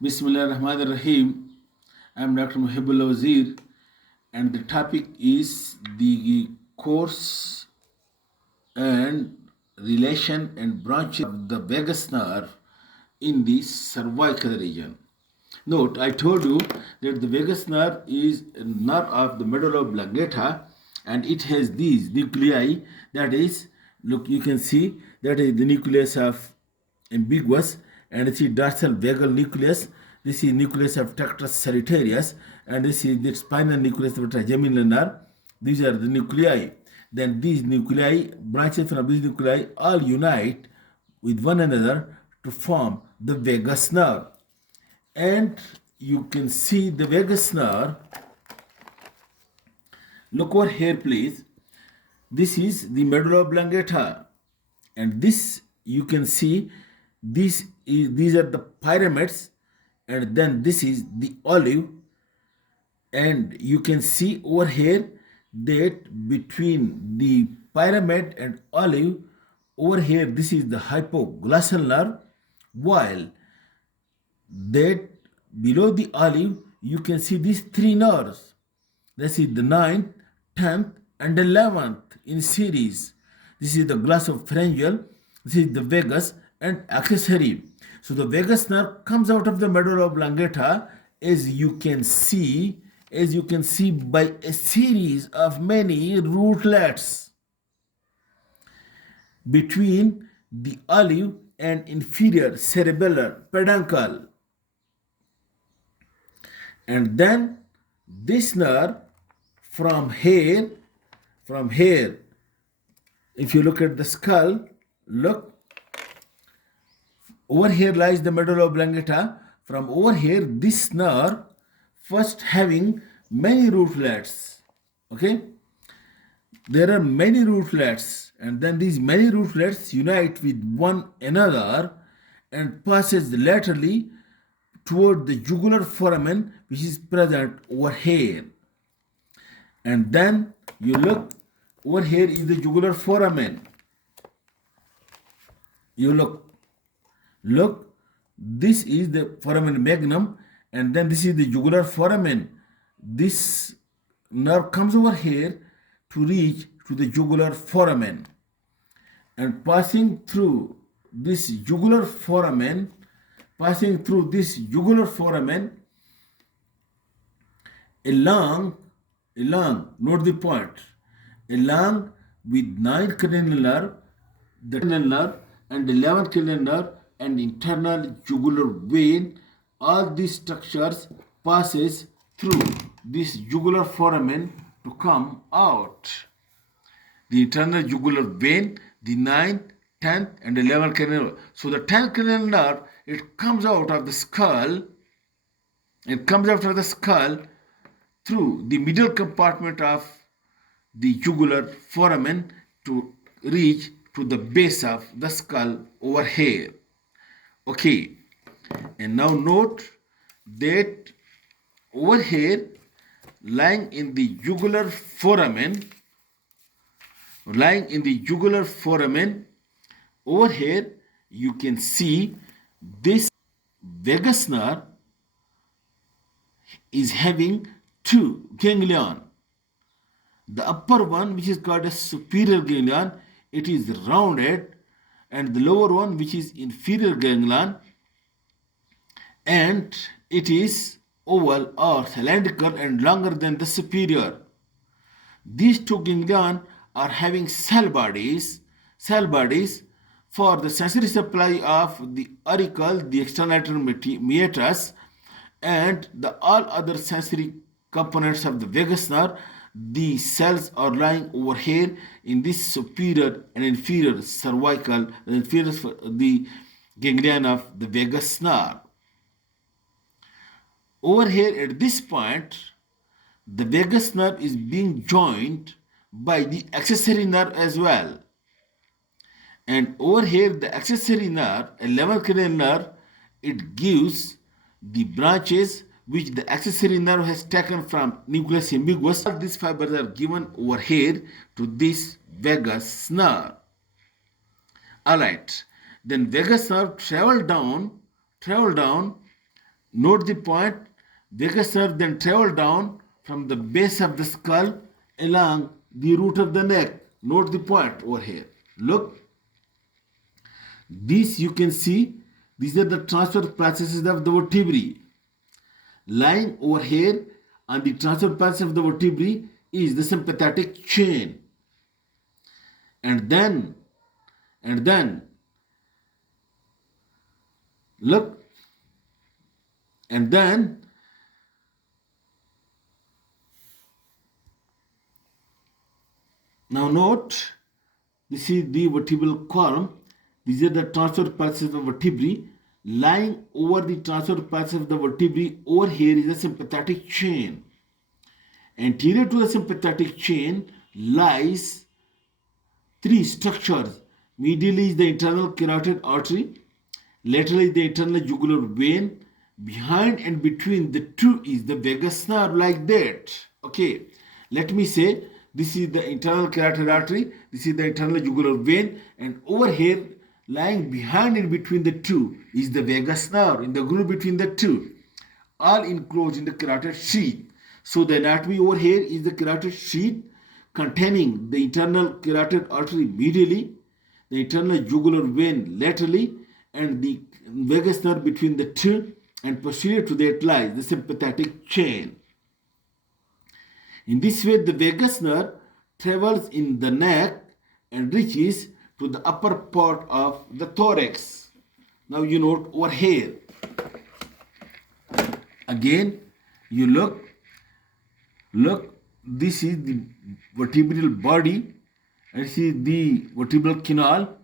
Bismillahirrahmanirrahim. I am Dr. Mohibullah Wazir, and the topic is the course and relation and branches of the vagus nerve in the cervical region. Note, I told you that the vagus nerve is a nerve of the medulla oblongata, and it has these nuclei. That is, look, you can see that is the nucleus of ambiguous, and this is dorsal vagal nucleus. This is nucleus of tractus solitarius, and this is the spinal nucleus of trigeminal nerve. These are the nuclei. Then these nuclei, branches from these nuclei, all unite with one another to form the vagus nerve. And you can see the vagus nerve. Look over here, please. This is the medulla oblongata, and this you can see. These are the pyramids, and then this is the olive, and you can see over here that between the pyramid and olive, over here this is the hypoglossal nerve, while that below the olive you can see these three nerves. This is the 9th, 10th and 11th in series. This is the glossopharyngeal, this is the vagus and accessory. So the vagus nerve comes out of the medulla oblongata, as you can see by a series of many rootlets between the olive and inferior cerebellar peduncle. And then this nerve from here, if you look at the skull, look, over here lies the medulla oblongata. From over here, this nerve first having many rootlets. Okay, there are many rootlets, and then these many rootlets unite with one another and passes laterally toward the jugular foramen, which is present over here. And then you look, over here is the jugular foramen. You look, this is the foramen magnum, and then this is the jugular foramen. This nerve comes over here to reach to the jugular foramen, and passing through this jugular foramen, along, note the point, along with 9 cranial nerve, the cranial nerve and 11 cranial nerve and internal jugular vein, all these structures passes through this jugular foramen to come out. The internal jugular vein, the 9th, 10th and 11th cranial nerve. So the 10th cranial nerve, it comes out of the skull. Through the middle compartment of the jugular foramen to reach to the base of the skull over here. Okay, and now note that over here, lying in the jugular foramen, over here you can see this vagus nerve is having two ganglion. The upper one, which is called a superior ganglion, it is rounded, and the lower one, which is inferior ganglion, and it is oval or cylindrical and longer than the superior. These two ganglion are having cell bodies for the sensory supply of the auricle, the external meatus, and the all other sensory components of the vagus nerve. The cells are lying over here in this superior and inferior cervical, the ganglion of the vagus nerve. Over here at this point, the vagus nerve is being joined by the accessory nerve as well. And over here, the accessory nerve, 11th cranial nerve, it gives the branches which the accessory nerve has taken from nucleus ambiguous. All these fibers are given over here to this vagus nerve. Alright, then vagus nerve travel down Note the point. Vagus nerve then travel down from the base of the skull along the root of the neck. Note the point over here. Look, this you can see. These are the transfer processes of the vertebrae. Lying over here on the transfer process of the vertebrae is the sympathetic chain. And then, look, and then now note, this is the vertebral column. These are the transfer processes of vertebrae. Lying over the transfer process of the vertebrae, over here is a sympathetic chain. Anterior to the sympathetic chain lies three structures. Medially is the internal carotid artery, laterally is the internal jugular vein, behind and between the two is the vagus nerve, like that. Okay, let me say, this is the internal carotid artery, this is the internal jugular vein, and over here lying behind and between the two is the vagus nerve, in the groove between the two, all enclosed in the carotid sheath. So the anatomy over here is the carotid sheath containing the internal carotid artery medially, the internal jugular vein laterally, and the vagus nerve between the two, and posterior to that lies the sympathetic chain. In this way, the vagus nerve travels in the neck and reaches to the upper part of the thorax. Now you note over here. Again, you look, this is the vertebral body, and this is the vertebral canal,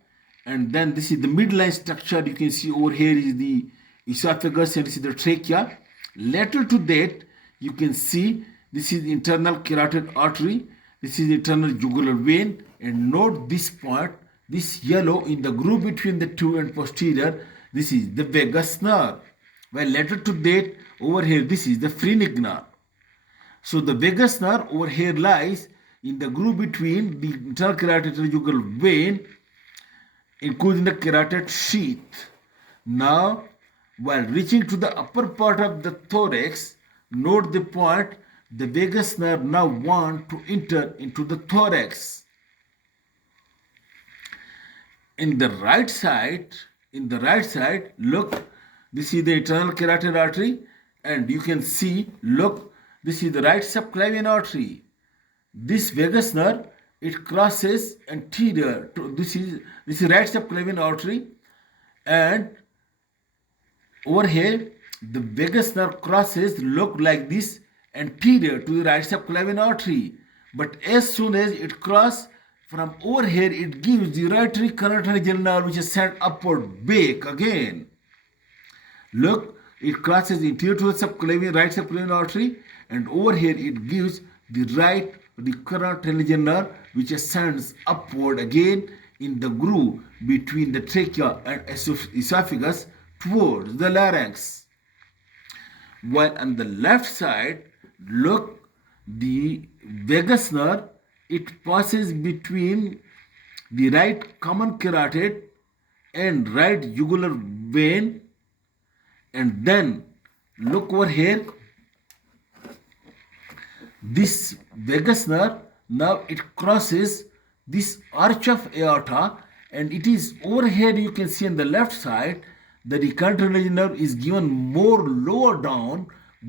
and then this is the midline structure. You can see over here is the esophagus and this is the trachea. Lateral to that, you can see this is the internal carotid artery, this is the internal jugular vein, and note this point, this yellow in the groove between the two and posterior, this is the vagus nerve. While lateral to that, over here, this is the phrenic nerve. So the vagus nerve over here lies in the groove between the internal carotid and jugular vein, including the carotid sheath. Now, while reaching to the upper part of the thorax, note the point, the vagus nerve now want to enter into the thorax. In the right side, look, this is the internal carotid artery, and you can see, look, this is the right subclavian artery. This vagus nerve, it crosses anterior to this is right subclavian artery, and over here the vagus nerve crosses, look like this, anterior to the right subclavian artery. But as soon as it crosses from over here, it gives the right carotid nerve, which is sent upward back again. Look, it crosses anterior to the right subclavian artery, and over here it gives the right carotid nerve, which ascends upward again in the groove between the trachea and esophagus towards the larynx. While on the left side, look, the vagus nerve, it passes between the right common carotid and right jugular vein, and then look over here, this vagus nerve, now it crosses this arch of aorta, and it is over here, you can see on the left side that the carotid nerve is given more lower down,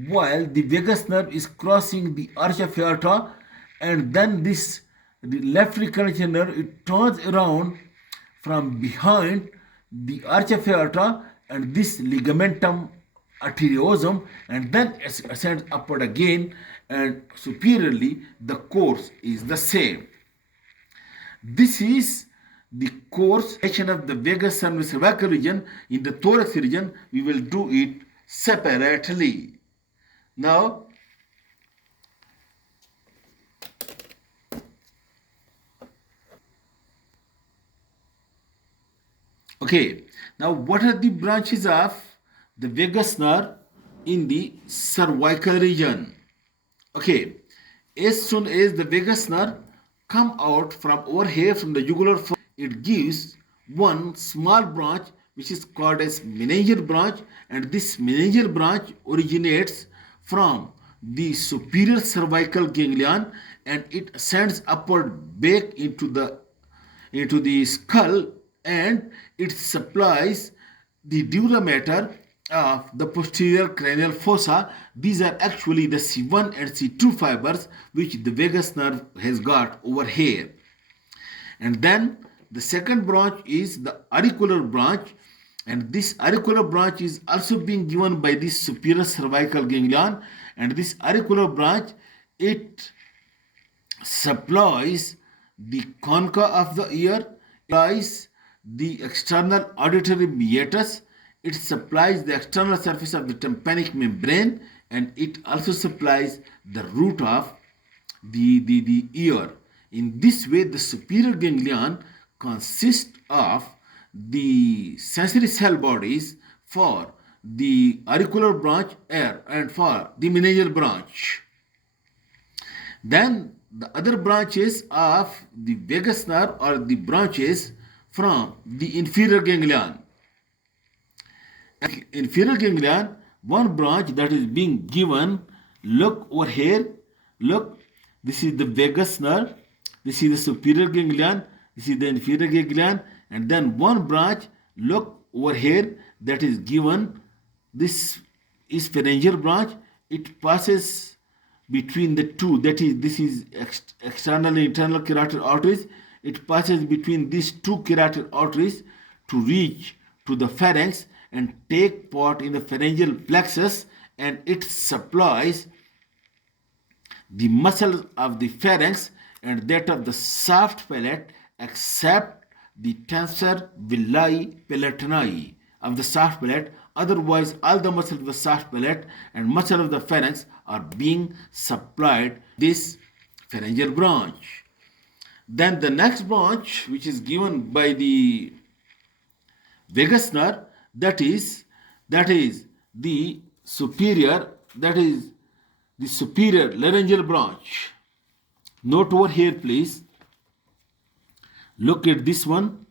while the vagus nerve is crossing the arch of aorta, and then the left carotid nerve, it turns around from behind the arch of aorta and this ligamentum arteriosum, and then ascends upward again, and superiorly the course is the same. This is the course of the vagus and cervical region. In the thorax region, we will do it separately. Now, okay, now what are the branches of the vagus nerve in the cervical region? Okay, as soon as the vagus nerve come out from over here from the jugular fold, it gives one small branch which is called as meningeal branch, and this meningeal branch originates from the superior cervical ganglion and it ascends upward back into the skull, and it supplies the dura mater of the posterior cranial fossa. These are actually the C1 and C2 fibers which the vagus nerve has got over here. And then the second branch is the auricular branch, and this auricular branch is also being given by the superior cervical ganglion, and this auricular branch, it supplies the concha of the ear, supplies the external auditory meatus, it supplies the external surface of the tympanic membrane, and it also supplies the root of the ear. In this way, the superior ganglion consists of the sensory cell bodies for the auricular branch and for the meningeal branch. Then the other branches of the vagus nerve are the branches from the inferior ganglion. Inferior ganglion, one branch that is being given, look over here, look, this is the vagus nerve, this is the superior ganglion, this is the inferior ganglion, and then one branch, look over here, that is given, this is pharyngeal branch, it passes between the two, that is, this is external and internal carotid arteries, it passes between these two carotid arteries to reach to the pharynx and take part in the pharyngeal plexus, and it supplies the muscles of the pharynx and that of the soft palate except the tensor villi palatini of the soft palate. Otherwise, all the muscles of the soft palate and muscle of the pharynx are being supplied this pharyngeal branch. Then the next branch, which is given by the vagus nerve, that is the superior laryngeal branch. Note over here, please. Look at this one.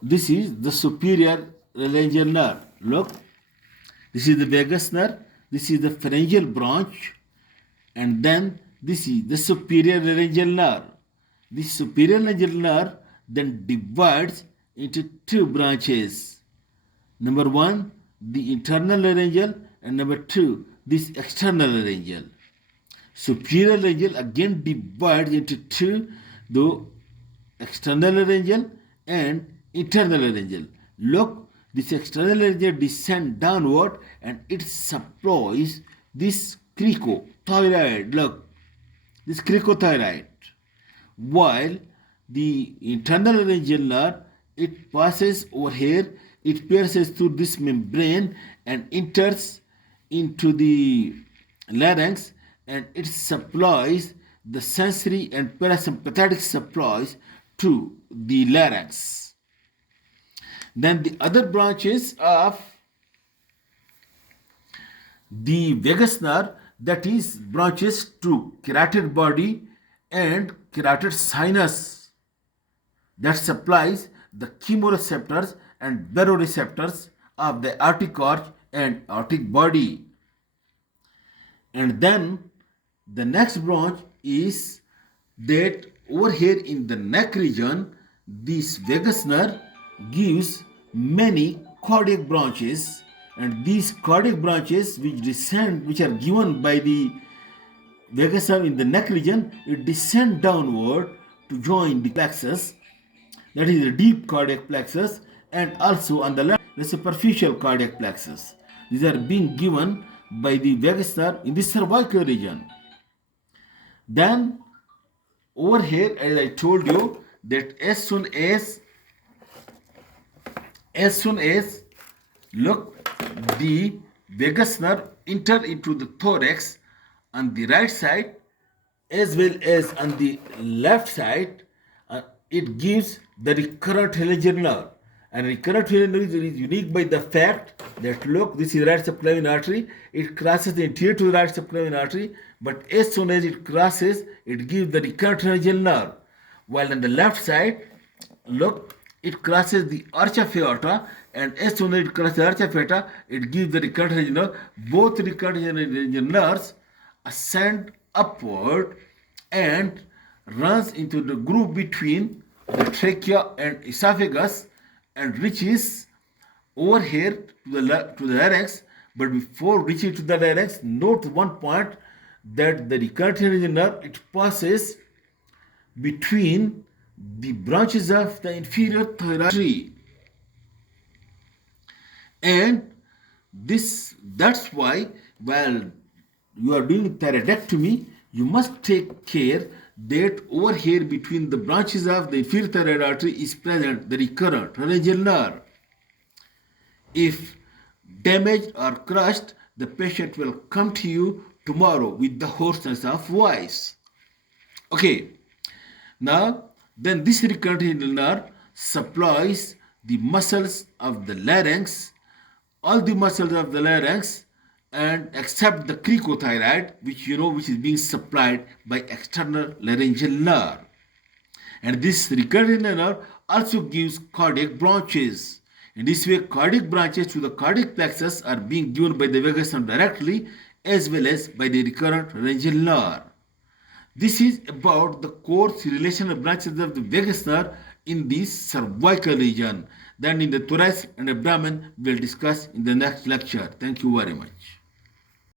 This is the superior laryngeal nerve. Look, this is the vagus nerve, this is the pharyngeal branch, and then this is the superior laryngeal nerve. This superior laryngeal nerve then divides into two branches. Number one, the internal laryngeal, and number two, this external laryngeal. Superior laryngeal again divides into two, the external laryngeal and internal laryngeal. Look, this external laryngeal descends downward and it supplies this cricothyroid. Look, this cricothyroid. While the internal laryngeal nerve, it passes over here, it passes through this membrane and enters into the larynx, and it supplies the sensory and parasympathetic supplies to the larynx. Then the other branches of the vagus nerve, that is branches to carotid body and carotid sinus, that supplies the chemoreceptors and baroreceptors of the aortic arch and aortic body. And then the next branch is that over here in the neck region, this vagus nerve gives many cardiac branches, and these cardiac branches which are given by the vagus nerve in the neck region, it descend downward to join the plexus, that is the deep cardiac plexus, and also on the left the superficial cardiac plexus. These are being given by the vagus nerve in the cervical region. Then over here, as I told you, that as soon as look, the vagus nerve enter into the thorax on the right side as well as on the left side, it gives the recurrent phalangeal nerve. And recurrent phalangeal nerve is unique by the fact that look, this is right subclavian artery, it crosses the anterior to the right subclavian artery, but as soon as it crosses, it gives the recurrent phalangeal nerve. While on the left side, look, it crosses the arch of aorta, and as soon as it crosses the arch of aorta, it gives the recurrent hemorrhagic nerve. Both recurrent hemorrhagic nerves ascend upward and runs into the groove between the trachea and esophagus and reaches over here to the larynx. But before reaching to the larynx, note one point, that the recurrent hemorrhagic nerve, it passes between the branches of the inferior thyroid artery, and that's why while you are doing thyroidectomy, you must take care that over here between the branches of the inferior thyroid artery is present the recurrent laryngeal nerve. If damaged or crushed, the patient will come to you tomorrow with the hoarseness of voice. Okay, now then this recurrent laryngeal nerve supplies the muscles of the larynx, all the muscles of the larynx, and except the cricothyroid, which is being supplied by external laryngeal nerve. And this recurrent nerve also gives cardiac branches. In this way, cardiac branches to the cardiac plexus are being given by the vagus-N directly, as well as by the recurrent laryngeal nerve. This is about the coarse relational branches of the vagus nerve in the cervical region. Then in the thorax and abdomen, we'll discuss in the next lecture. Thank you very much.